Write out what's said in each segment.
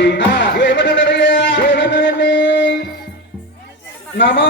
బట్టి ఏమంటున్నారయ్యా ఏమన్నాడండి? నమో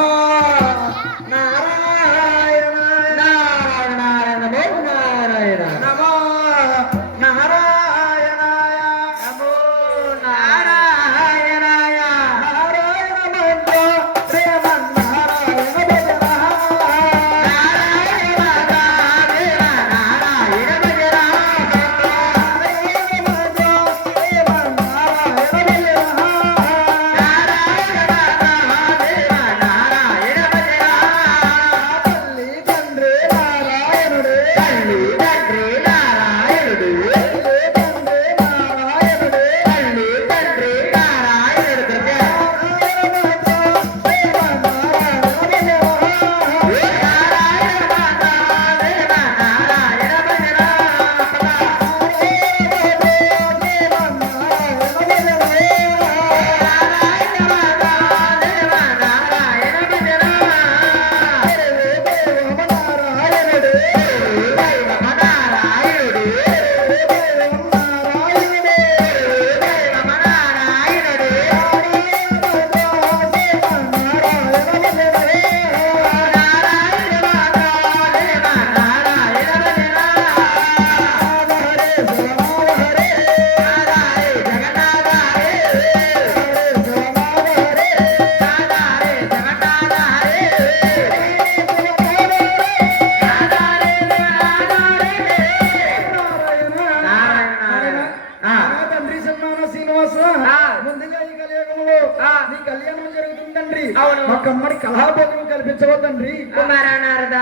నీ కళ్యాణం జరుగుతుందండి అవును. మా కమ్మడి కళాభోగం కల్పించవద్దండి కుమారానారద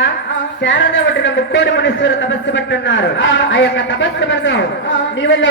శారద పట్టిన ముక్కోడి మునీశ్వర తపస్సు పట్టున్నారు. ఆ. యొక్క తపస్సు ఫలితం నీ వల్ల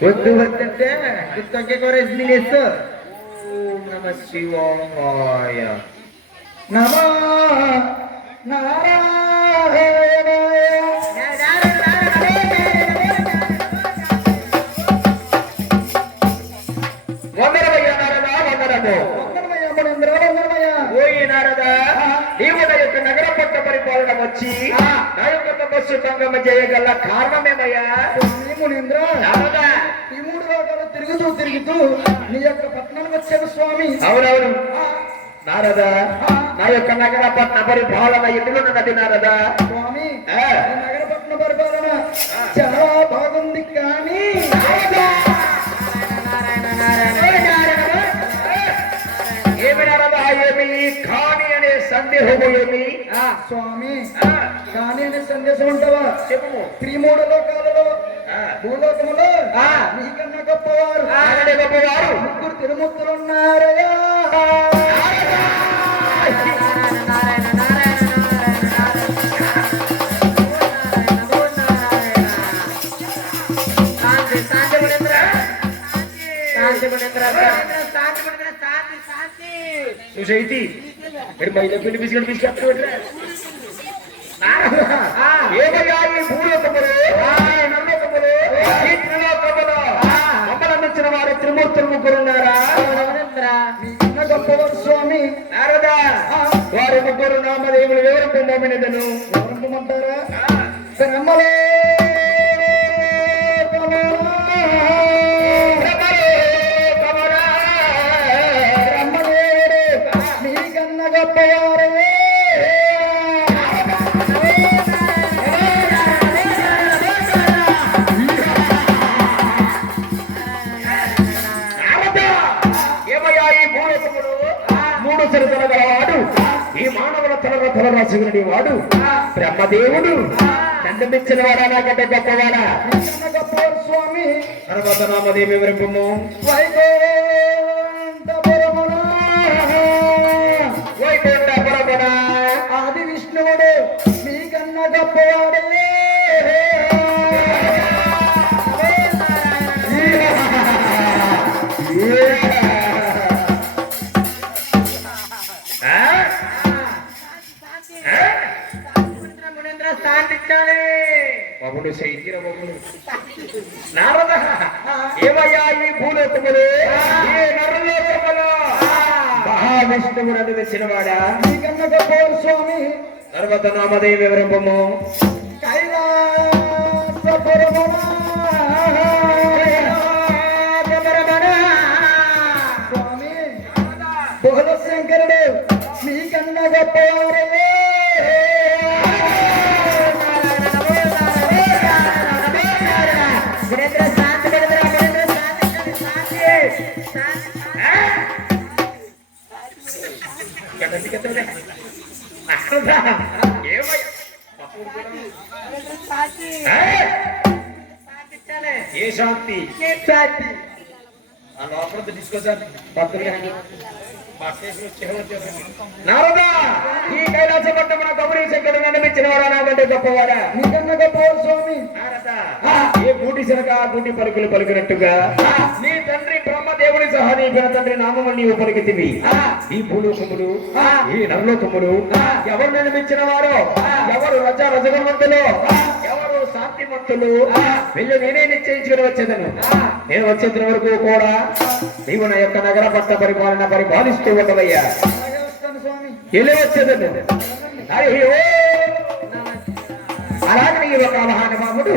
ಗೊತ್ತು ಗೊತ್ತಂತೆ ಪುಸ್ತಕಕ್ಕೆ ಕೊರೆಸ್ಲಿಲ್ಲ ಎಷ್ಟು ಓಂ ನಮ ಶಿವಾಯ ನಮ నారదా నారద యొక్క నగర పట్ట పరిపాలన వచ్చి నా యొక్క తపస్సు చేయగల కారణమేమయ్యా ఈ మూడు లోకాలు తిరుగుతూ తిరుగుతూ నీ యొక్క పట్టణం వచ్చాను స్వామి అవునవును నారద నా యొక్క నగర పట్న పరిపాలన ఎటులున్నది నారద స్వామి ఆ. ఈ నగరపట్న పరిపాలన చాలా బాగుంది కానీ ఏమి నారద ఏమి? కాని అనే సందేహము ఏమి? ఆ, స్వామి. కానీ అనే సందేశం ఉంటావా చెప్పము త్రిమూడు లోకాలలో ఆ, భూలోకములో. నీకన్నా గొప్పవారు. గొప్పవారు. ముగ్గురు తిరుమూర్తులు పిండి బిస్కెట్ బిస్కెట్ ఏమయ్యా ఈ ఈ ఇచ్చిన వారు త్రిమూర్తులు ముగ్గురు ఉన్నారా నీకన్నా గొప్పవారు స్వామి నారదా వారి ముగ్గురు నామదేవులు వివరం పొందమనిదను బ్రహ్మలో బ్రహ్మదేవుడు గలవాడు ఈ మానవుల తలల తలరాశి వాడు బ్రహ్మదేవుడు. దండమిచ్చిన వాడా నాకంటే గొప్పవాడా? గొప్పవారు స్వామి. తర్వాత నామదేవి వివరింపము. వైకుంఠపురం బబుడు శైత్య బబుడు నారద ఏమయ్యా ఈ భూలోకములు ఏ నరలోకములు మహావిష్ణువు నన్ను తెచ్చినవాడా నీకన్నా స్వామి తర్వాత నామదేవి వివరింపము ఏ? శాంతి శాంతి ఆ లోపల తీసుకోసారి నారదా ఈ కైలాస పట్టమున గౌరీ శంకరుడు నడిపించిన వాడా నాకంటే గొప్పవాడా? మీకన్నా గొప్పవాడు స్వామి. నారదా ఏ గూటి శనక ఆ గూటి పలుకులు పలుకునట్టుగా? నీ తండ్రి బ్రహ్మదేవుని సహా నీ పిన తండ్రి నామము నీవు పలికితివి. ఈ భూలోకములు ఈ నరలోకములు ఎవరు నిర్మించిన వారో? ఎవరు రజ రజగమంతులు శాంతిమంతులు వీళ్ళు నేనే నిశ్చయించుకుని వచ్చేదను. నేను వచ్చేంత వరకు కూడా నీవు నా యొక్క నగర పట్ట పరిపాలన పరిపాలిస్తూ ఉండవయ్యా. వెళ్ళి వచ్చేదను. హరి. అలాగే నీ ఒక మహానుభావుడు.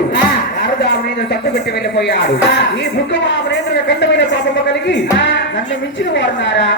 నారదాముని తట్టుబెట్టి వెళ్ళిపోయాడు. ఈ బుద్ధ మహామనేంద్రుల ఖండమైన పాపము కలిగి నన్ను మించిన వారున్నారా